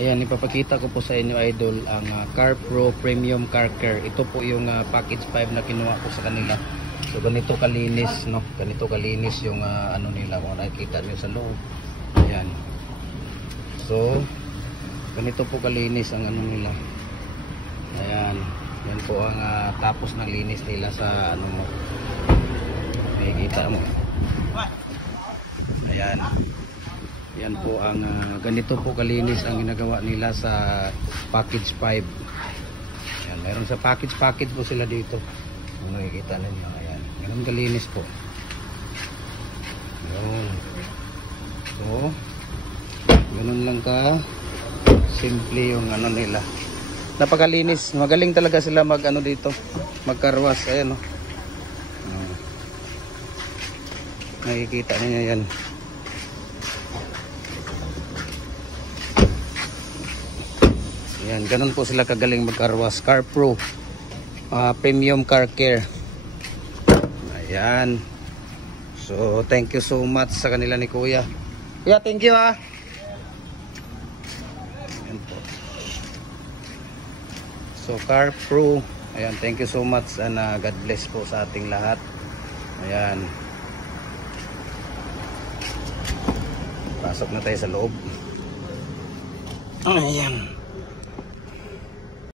Ayan, ipapakita ko po sa inyo idol ang Car Pro Premium Car Care. Ito po yung package 5 na kinuha ko sa kanila. So ganito kalinis, no? Ganito kalinis yung ano nila, kung nakikita niyo sa loob. Ayan. So ganito po kalinis ang ano nila. Ayan. Yan po ang tapos ng linis nila sa ano mo. Nakikita mo. Ayan. Yan po ang ganito po kalinis ang ginagawa nila sa package 5. Ayan, meron sa package po sila dito. Kung nakikita ninyo, ayan. Ganun kalinis po. Ayan. So, ganun lang ka simple yung ano nila. Napakalinis. Magaling talaga sila mag ano dito, magkarwas. Ayan, no? Nakikita niyo yan. Yan, ganun po sila kagaling magkarwas. Car Pro Premium Car Care. Ayan. So thank you so much sa kanila ni Kuya. Kuya, thank you ha. Ayan po. So Car Pro, ayan, thank you so much and God bless po sa ating lahat. Ayan. Pasok na tayo sa loob. Ayan.